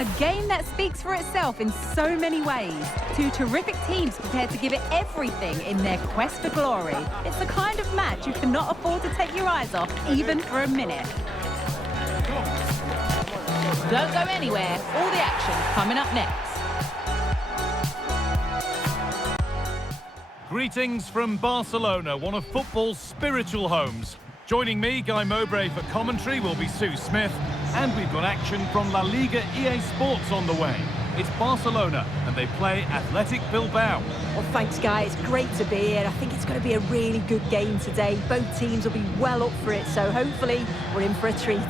A game that speaks for itself in so many ways. Two terrific teams prepared to give it everything in their quest for glory. It's the kind of match you cannot afford to take your eyes off, even for a minute. Don't go anywhere. All the action coming up next. Greetings from Barcelona, one of football's spiritual homes. Joining me, 𝘍𝘁 for commentary, will be Sue Smith. And we've got action from La Liga EA Sports on the way. It's Barcelona, and they play Athletic Bilbao. Well, thanks, Guy. It's great to be here. I think it's going to be a really good game today. Both teams will be well up for it, so hopefully we're in for a treat.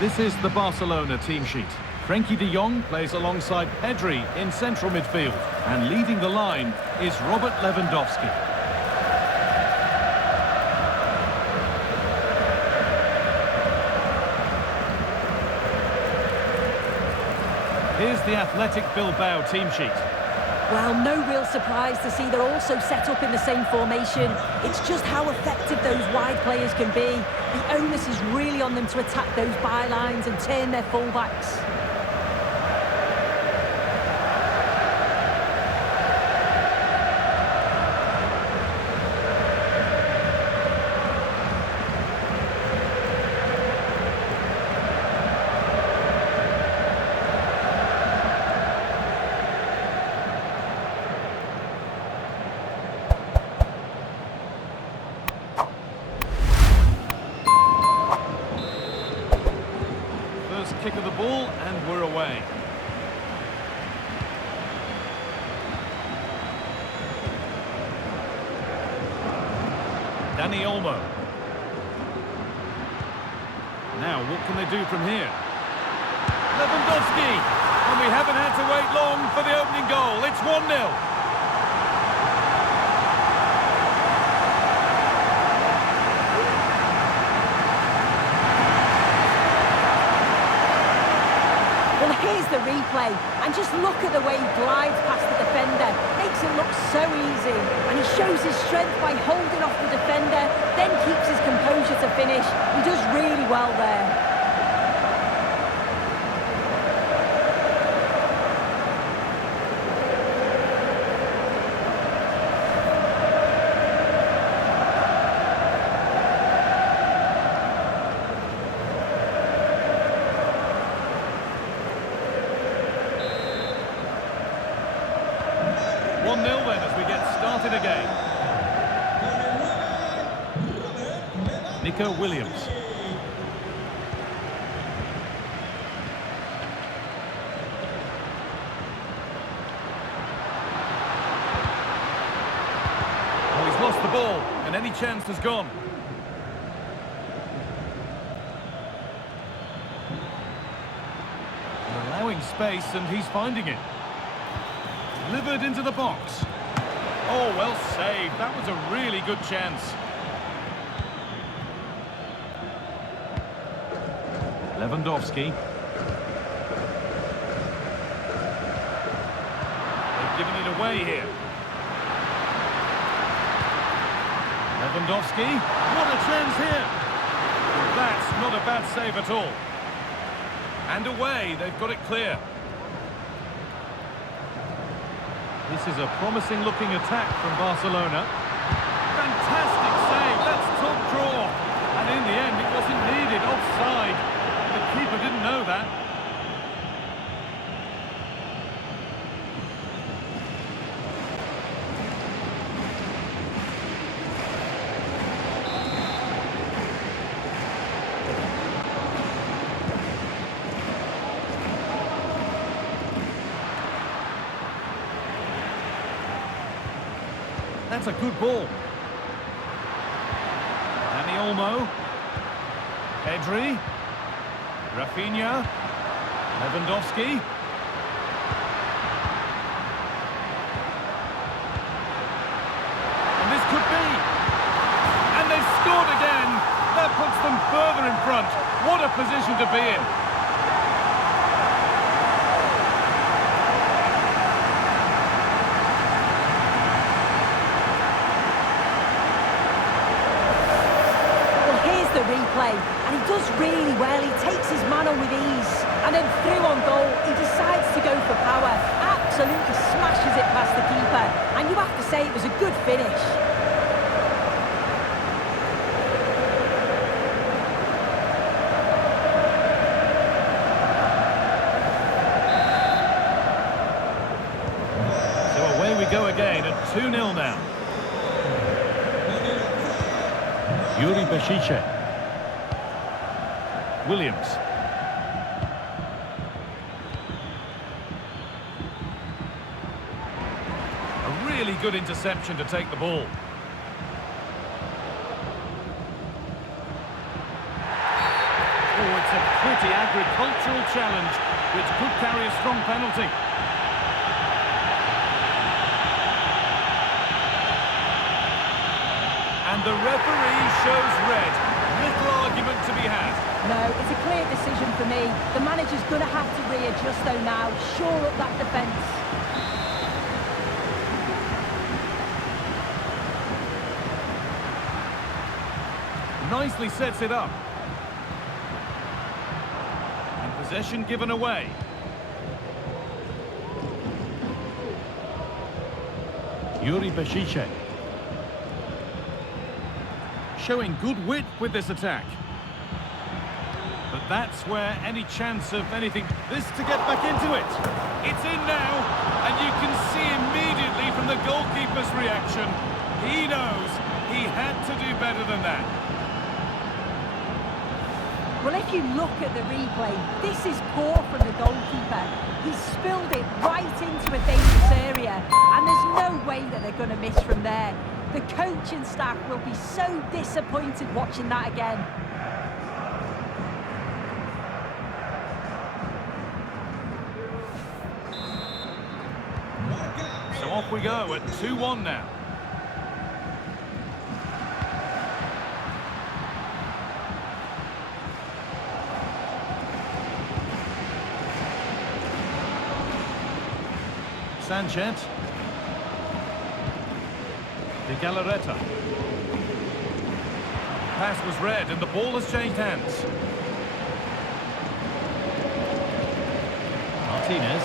This is the Barcelona team sheet. Frenkie de Jong plays alongside Pedri in central midfield. And leading the line is Robert Lewandowski. Here's the Athletic Bilbao team sheet. Well, no real surprise to see they're also set up in the same formation. It's just how effective those wide players can be. The onus is really on them to attack those bylines and turn their fullbacks. Kick of the ball, and we're away. Dani Olmo. Now, what can they do from here? Lewandowski! And we haven't had to wait long for the opening goal. It's 1-0. Here's the replay, and just look at the way he glides past the defender. Makes it look so easy, and he shows his strength by holding off the defender, then keeps his composure to finish. He does really well there. Then as we get started again. Nico Williams. Well, he's lost the ball, and any chance has gone. And allowing space, and he's finding it. Delivered into the box. Oh, well saved. That was a really good chance. Lewandowski. They've given it away here. Lewandowski. What a chance here. That's not a bad save at all. And away. They've got it clear. This is a promising-looking attack from Barcelona. Fantastic save, that's top draw. And in the end, it wasn't needed, offside. The keeper didn't know that. That's a good ball. Dani Olmo. Pedri. Rafinha. Lewandowski. And this could be. And they've scored again. That puts them further in front. What a position to be in. The replay, and he does really well. He takes his man on with ease, and then through on goal he decides to go for power, absolutely smashes it past the keeper, and you have to say it was a good finish. So away we go again at 2-0 now. 𝘕𝘁𝘁𝘁. Williams. A really good interception to take the ball. Oh, it's a pretty agricultural challenge, which could carry a strong penalty. And the referee shows red. Little argument to be had. No, it's a clear decision for me. The manager's going to have to readjust though now, shore up that defence. Nicely sets it up. And possession given away. 𝘕𝘁𝘁𝘁. Showing good width with this attack. But that's where any chance of anything... This to get back into it. It's in now, and you can see immediately from the goalkeeper's reaction, he knows he had to do better than that. Well, if you look at the replay, this is poor from the goalkeeper. He spilled it right into a dangerous area, and there's no way that they're going to miss from there. The coaching staff will be so disappointed watching that again. So off we go at 2-1 now. Sanchez. 𝘐𝘵𝘵𝘪𝘁. Pass was read and the ball has changed hands. Martinez.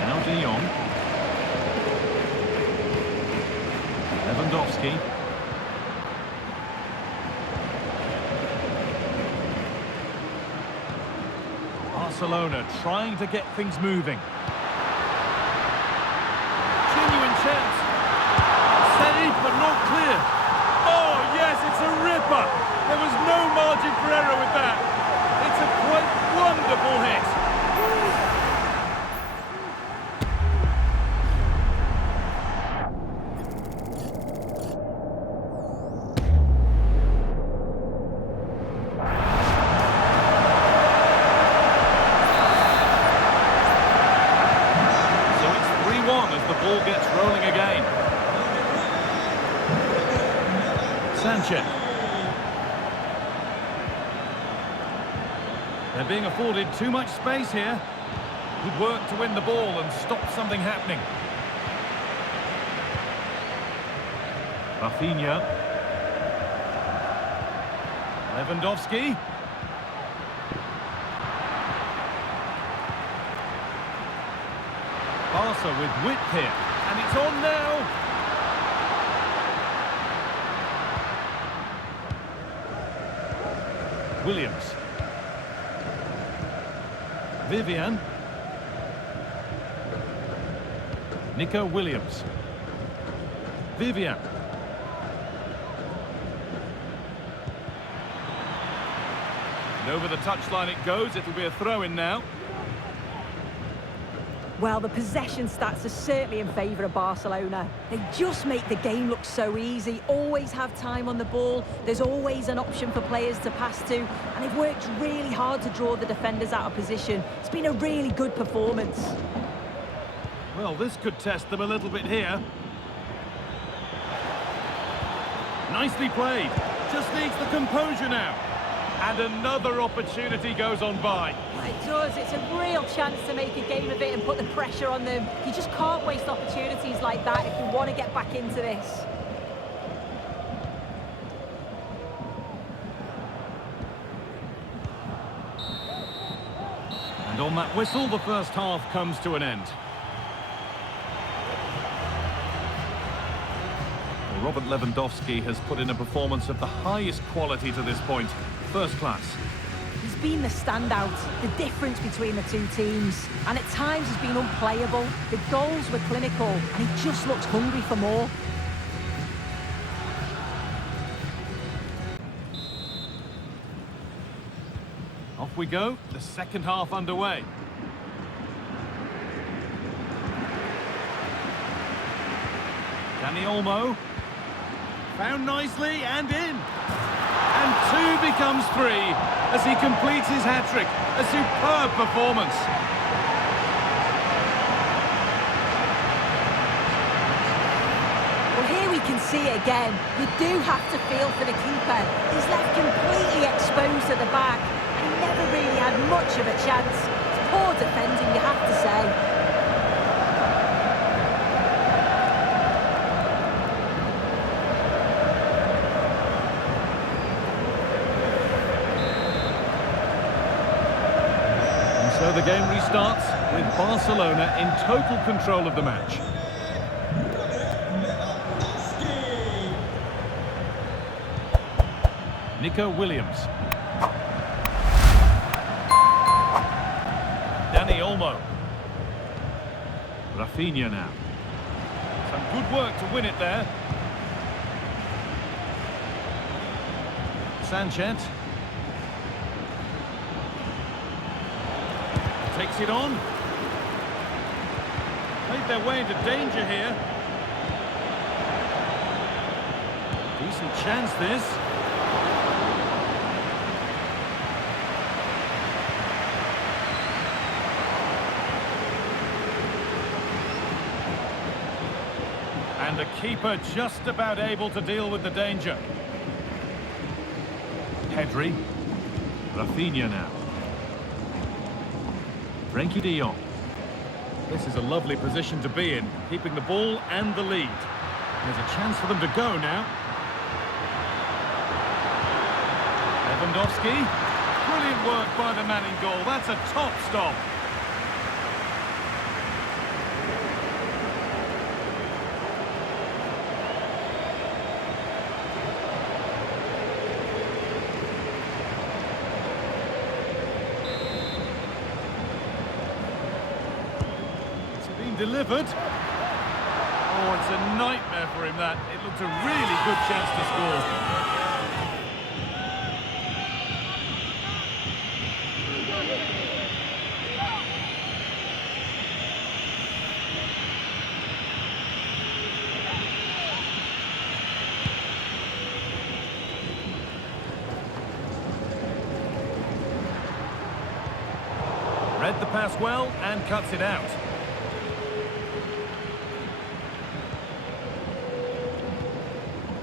Now De Jong. Lewandowski. Barcelona trying to get things moving. Genuine chance. Saved but not clear. Oh yes, it's a ripper. There was no margin for error with that. It's a quite wonderful hit. Ball gets rolling again. Sanchez. They're being afforded too much space here. Good work to win the ball and stop something happening. Rafinha. Lewandowski. Barca with width here, and it's on now. Williams. Vivian. Nico Williams. Vivian. And over the touchline it goes. It'll be a throw-in now. Well, the possession stats are certainly in favour of Barcelona. They just make the game look so easy, always have time on the ball, there's always an option for players to pass to, and they've worked really hard to draw the defenders out of position. It's been a really good performance. Well, this could test them a little bit here. Nicely played. Just needs the composure now. And another opportunity goes on by. It does. It's a real chance to make a game of it and put the pressure on them. You just can't waste opportunities like that if you want to get back into this. And on that whistle, the first half comes to an end. Well, Robert Lewandowski has put in a performance of the highest quality to this point. First class. He's been the standout, the difference between the two teams. And at times he's been unplayable. The goals were clinical and he just looks hungry for more. Off we go, the second half underway. 𝘐𝘵𝘓𝘏. Found nicely and in. And 2 becomes 3 as he completes his hat-trick. A superb performance. Well, here we can see it again. You do have to feel for the keeper. He's left completely exposed at the back, and he never really had much of a chance. It's poor defending, you have to say. So the game restarts with Barcelona in total control of the match. Nico Williams. 𝘐𝘵𝘓𝘏. Rafinha now. Some good work to win it there. Sanchez. Takes it on. Played their way into danger here. Decent chance this. And the keeper just about able to deal with the danger. Pedri. Rafinha now. Frenkie de Jong. This is a lovely position to be in, keeping the ball and the lead. There's a chance for them to go now. Lewandowski. Brilliant work by the man in goal. That's a top stop. Delivered. Oh, it's a nightmare for him, that. It looked a really good chance to score. Read the pass well and cuts it out.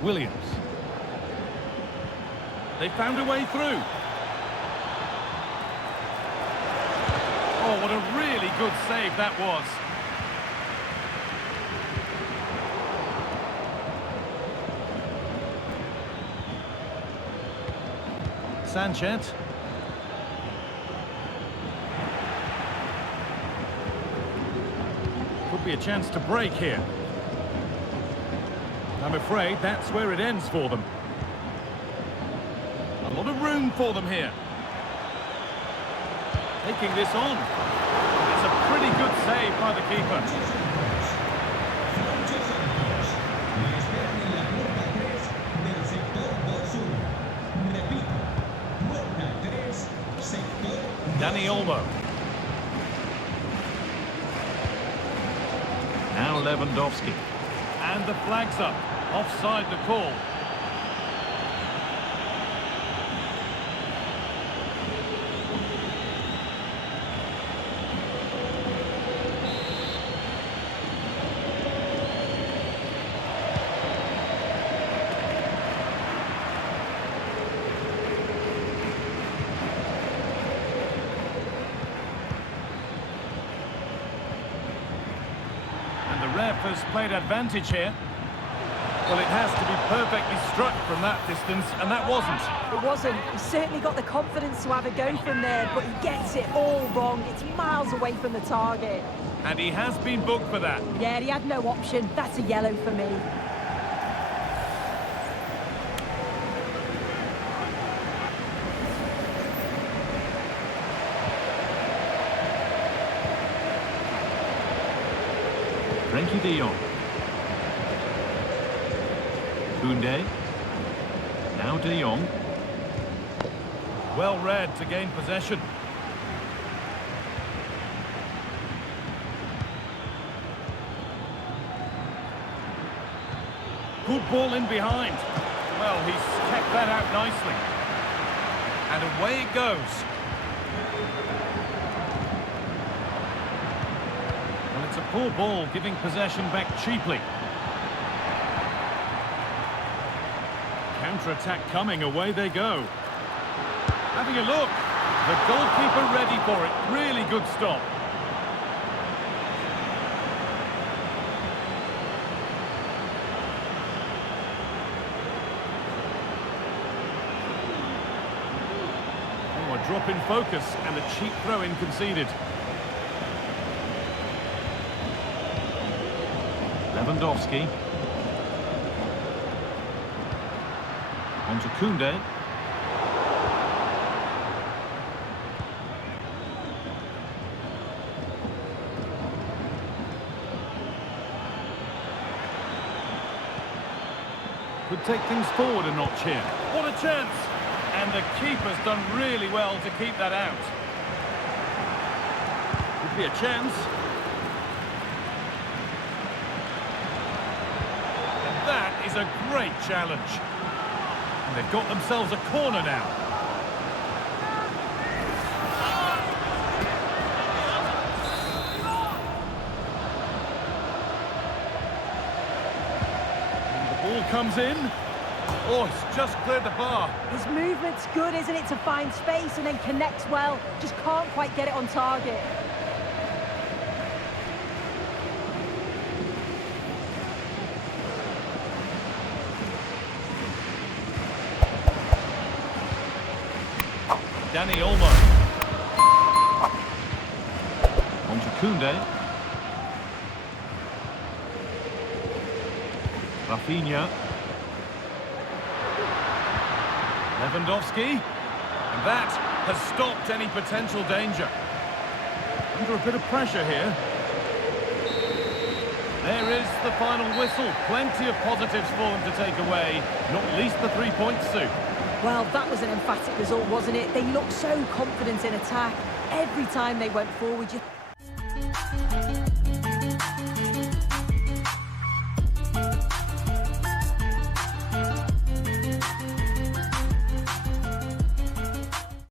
Williams. They found a way through. Oh, what a really good save that was. Sanchez. Could be a chance to break here. I'm afraid that's where it ends for them. A lot of room for them here. Taking this on. It's a pretty good save by the keeper. 𝘐𝘵𝘓𝘏. Now Lewandowski. And the flag's up. Offside the call. The ref has played advantage here. Well, it has to be perfectly struck from that distance, and that wasn't. It wasn't. He certainly got the confidence to have a go from there, but he gets it all wrong. It's miles away from the target. And he has been booked for that. Yeah, he had no option. That's a yellow for me. Frenkie de Jong. Koundé. Now de Jong. Well read to gain possession. Good ball in behind. Well, he's kept that out nicely. And away it goes. It's a poor ball, giving possession back cheaply. Counter-attack coming, away they go. Having a look. The goalkeeper ready for it. Really good stop. Oh, a drop in focus and a cheap throw-in conceded. Lewandowski. On to Koundé. Could take things forward a notch here. What a chance! And the keeper's done really well to keep that out. Could be a chance. That is a great challenge. And they've got themselves a corner now. And the ball comes in. Oh, it's just cleared the bar. His movement's good, isn't it, to find space and then connects well. Just can't quite get it on target. Dani Olmo. On to Koundé. Rafinha. Lewandowski. And that has stopped any potential danger. Under a bit of pressure here. There is the final whistle. Plenty of positives for them to take away. Not least the 3 points, Sue. Well, that was an emphatic result, wasn't it? They looked so confident in attack. Every time they went forward, you